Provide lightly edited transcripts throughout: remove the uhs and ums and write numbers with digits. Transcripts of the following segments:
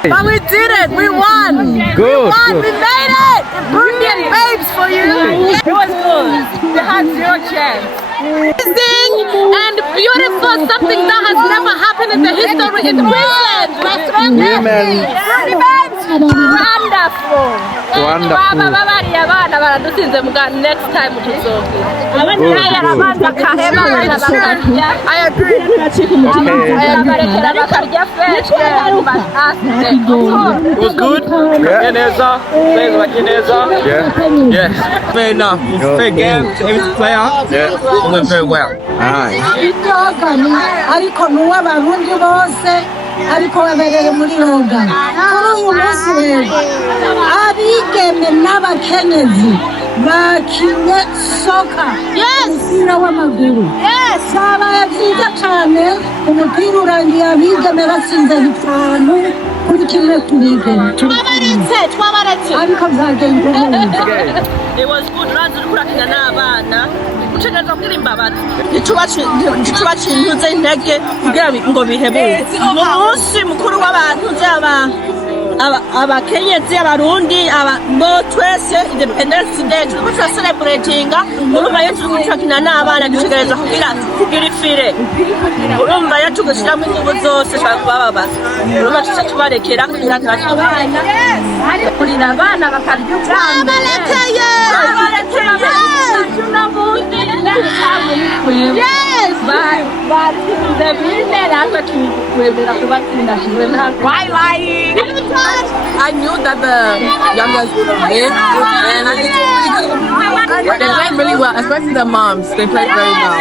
But we did it. We won. Good. We won. We made it. The burundian babes for you. It was good. They had zero chance. Amazing and beautiful. Something that has never happened in the history in Queensland. Women. Wonderful. Wonderful. Next time tuzogira. I agree. It was good. Yeah. Yes. Fair enough. Fair game. Every player. Yeah. Went very well. Nice. ariko nuwo abarundi bose ariko babereye muri yoga kuri uyu munsi rero abigeme n'abakenyezi bakinye soka umupira w'amaguru zabaye byiza cyane umupira urangiye abigeme batsinze 5 kuri kimwe tubigeme twabaretse ariko byagenze neza. It was good. Urazi kurakina n'abana utegerezwa kuririmba bati ntitubacintuze intege kugira ngo bihebuke mu munsi mukuru w'abantu abakenyezi abarundi bo twese independence day turiko turacelebratinga urumva iyo turiko turakina n'abana dutegerezwa kugira ifire urumva iyo tugashiramo inguvu zose bababaza urumva tuca tubarekera kugira abana kurira abana bakarya ubwambere yes but the winner after to why lying? I knew that the youngest would win, and I think they played really well, especially the moms. They played very well.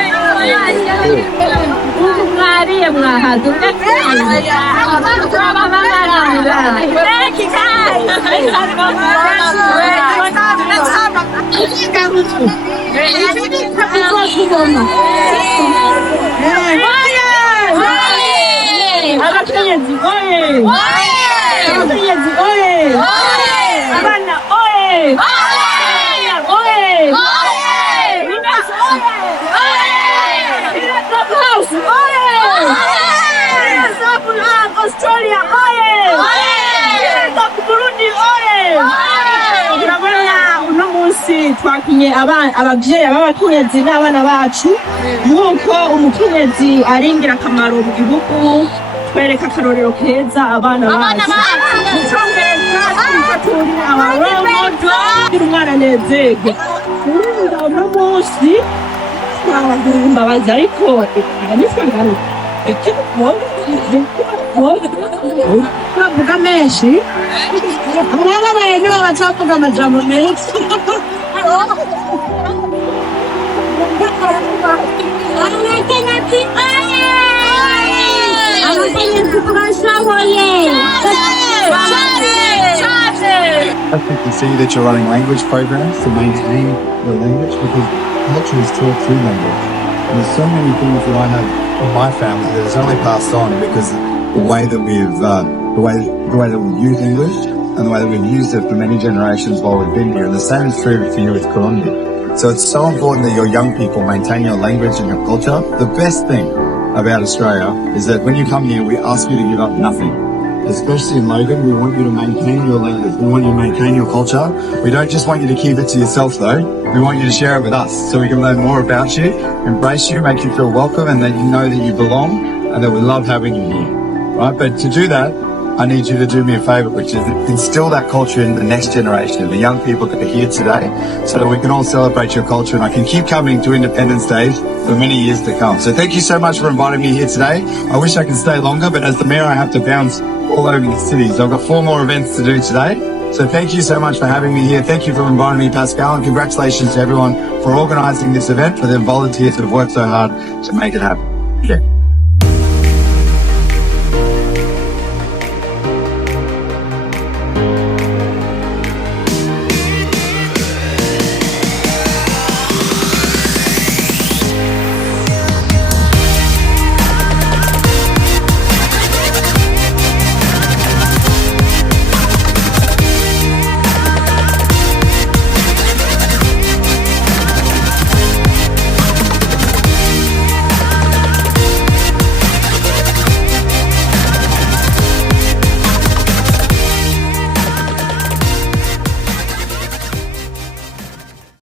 Australia, Burundi, uno munsi twakinye abavyeyi b'abakenyezi n'abana bacu nk'uko umukenyezi ari ingirakamaro mu gihugu twereka akarorero keza abana bacu turi abaromodo umwana nezerwe uno munsi twabagirira imbabazi ariko abanyisangano bavuga menshi abababaye nibo bacavuga amajambo menshi I think you see that you're running language programs to maintain your language because culture is taught through language. And there's so many things that I have in my family that is only passed on because the way that we've used English and the way that we've used it for many generations while we've been here. And the same is true for you with Burundi. So it's so important that your young people maintain your language and your culture. The best thing about Australia is that when you come here, we ask you to give up nothing. Especially in Logan, we want you to maintain your language. We want you to maintain your culture. We don't just want you to keep it to yourself though. We want you to share it with us so we can learn more about you, embrace you, make you feel welcome and that you know that you belong and that we love having you here. Right? But to do that, I need you to do me a favour, which is instill that culture in the next generation, the young people that are here today, so that we can all celebrate your culture and I can keep coming to Independence Day for many years to come. So thank you so much for inviting me here today. I wish I could stay longer, but as the Mayor, I have to bounce all over the city. So I've got 4 more events to do today. So thank you so much for having me here. Thank you for inviting me, Pascal, and congratulations to everyone for organising this event, for the volunteers that have worked so hard to make it happen. Yeah.